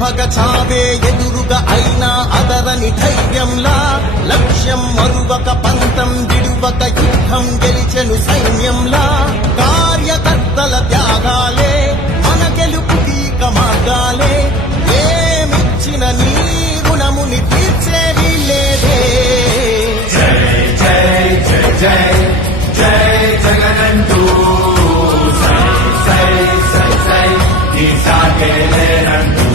భగ చావే ఎదురుగా అయినా అదరని ధైర్యంలా లక్ష్యం మరువక పంతం విడువక యుద్ధం గెలిచెను సైన్యంలా కార్యకర్తల త్యాగాలే మన గెలుపుకీక మార్గాలే ఏమిచ్చిన నీ రుణముని తీర్చేవి లేదే. జై జై జై జై జై జగనంటూ సై సై సై సై ఈ సాగేలేనంటూ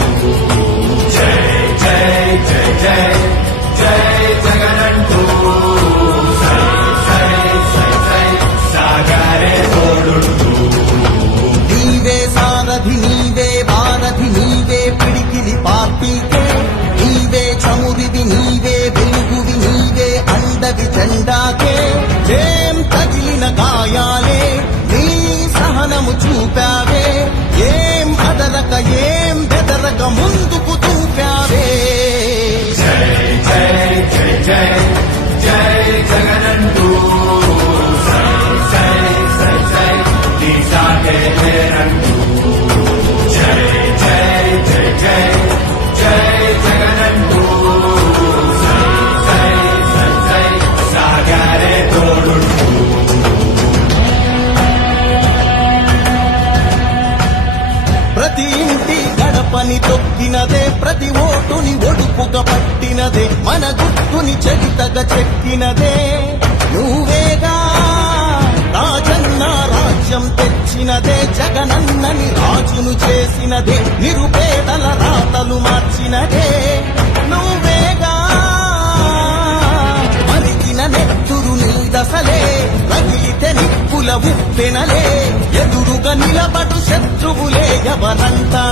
జై జై జై జై జై జగనంటూ సై సై సై సై సాగరే తోడుంటూ నీవే సారథి నీవే వారధి నీవే పిడికిలి పార్టీకే నీవే చమురివి నీవే వెలుగువి నీవే అండవి జెండాకే ఏం తగిలిన గాయాలే నీ సహనము చూపావే ఏం అదరక ఏం బెదరక ముందుకు చూపావే. జై జై జై జై జై జగనంటూ సై సై సై సై ఈ సాగేలేనంటూ జై జై జై జై జై జగనంటూ సై సై సై సై సాగరే తోడుంటూ ప్రతి ఇంటి గడపని తొక్కినదే ప్రతి ఓటుని ఒడుపుగా పట్టినదే మన గుర్తుని చరితగా చెక్కినదే నువ్వేగా రాజన్న రాజ్యం తెచ్చినదే జగనన్నని రాజును చేసినదే నిరుపేదల రాతలు మార్చినదే నువ్వేగా మరిగిన నెత్తురు నీ దశలే రగిలితే నిప్పుల ఉప్పెనలే ఎదురుగా నిలబడు శత్రువులే ఎవరంతా